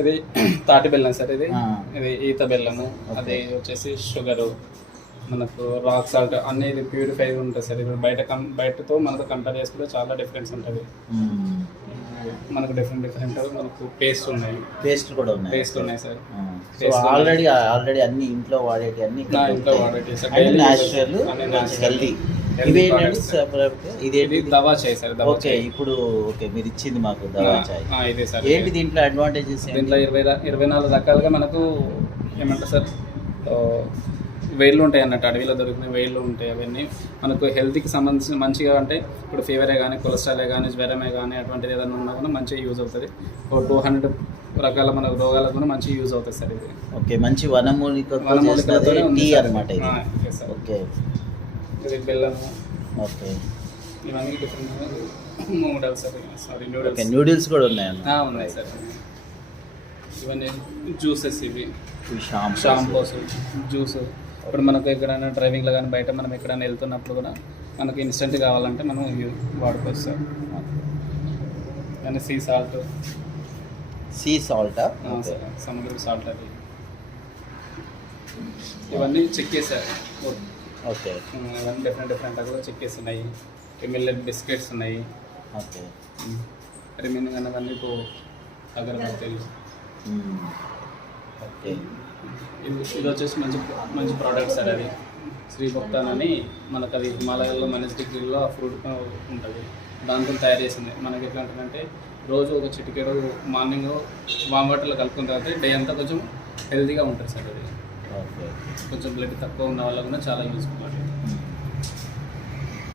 ఇది తాటి బెల్లం సార్. ఇది ఈత బెల్లము. అది వచ్చేసి షుగరు, మనకు రాక్ సాల్ట్ అన్నీ ఇది ప్యూరిఫైడ్ ఉంటుంది సార్. ఇప్పుడు బయటతో మనతో కంపేర్ చేసుకుంటే చాలా డిఫరెన్స్ ఉంటుంది. మనకు డిఫరెంట్ మనకు పేస్ట్ ఉన్నాయి. పేస్ట్ కూడా ఉన్నాయి. పేస్ట్ ఉన్నాయి సార్. ఆల్రెడీ అన్ని ఇంట్లో వాడేటి అన్ని ఇంట్లో వాడేటి సార్. Natural, healthy. ఇది దవా చాయ్ సార్. ఓకే, ఇప్పుడు ఓకే మీరు ఇచ్చింది మాకు దవా చాయ్. ఇదే సార్. ఏంటి దీంట్లో అడ్వాంటేజెస్? దీంట్లో 24 రకాలుగా మనకు ఏమంటారు సార్, వేళ్ళు ఉంటాయి అన్నట్టు. అడవిలో దొరికిన వేళ్ళు ఉంటాయి. అవన్నీ మనకు హెల్త్కి సంబంధించిన మంచిగా అంటే ఇప్పుడు ఫీవరే కానీ, కొలెస్ట్రాలే కానీ, జ్వరమే కానీ అటువంటిది ఏదైనా ఉన్నా కూడా మంచిగా యూజ్ అవుతుంది. 200 రకాల మన రోగాలకు కూడా మంచిగా యూజ్ అవుతుంది సార్ ఇది. ఓకే, మంచి వనమూలికలతో టీ అన్నమాట ఇది. ఓకే, ఇది బెల్లము. ఓకే, ఇవన్నీ different noodles sir. Sorry, noodles కూడా ఉన్నాయన్న. ఉన్నాయి సార్. ఇవన్నీ జ్యూసెస్, ఇవి షాంపూస్, జ్యూస్. ఇప్పుడు మనకు ఎక్కడైనా డ్రైవింగ్లో కానీ బయట మనం ఎక్కడైనా వెళ్తున్నప్పుడు కూడా మనకు ఇన్స్టెంట్ కావాలంటే మనం ఇవి వాడుకోవచ్చు సార్. కానీ సీ సాల్ట్. సముద్ర సాల్ట్ అది. ఇవన్నీ చెక్కేసారు. ఓకే, ఇవన్నీ డిఫరెంట్ కూడా చెక్కేస్తున్నాయి. మిల్లెట్ బిస్కెట్స్ ఉన్నాయి. ఓకే, రిమైనింగ్ అన్నవన్నీ అగరబత్తిలు. ఓకే, ఇది వచ్చేసి మంచి ప్రోడక్ట్ సార్. అది శ్రీభక్తాన్ అని మనకు అది హిమాలయాల్లో -డిగ్రీలో ఫ్రూట్ ఉంటుంది. దాంతో తయారు చేసింది. మనకి ఎట్లా ఉంటుందంటే రోజు ఒక చిటికెడు మార్నింగ్ వామ్ వాటర్లో కలుపుకున్న తర్వాత డే అంతా కొంచెం హెల్తీగా ఉంటుంది సార్. అది కొంచెం బ్లడ్ తక్కువ ఉన్న వాళ్ళకు కూడా చాలా యూస్ఫుల్.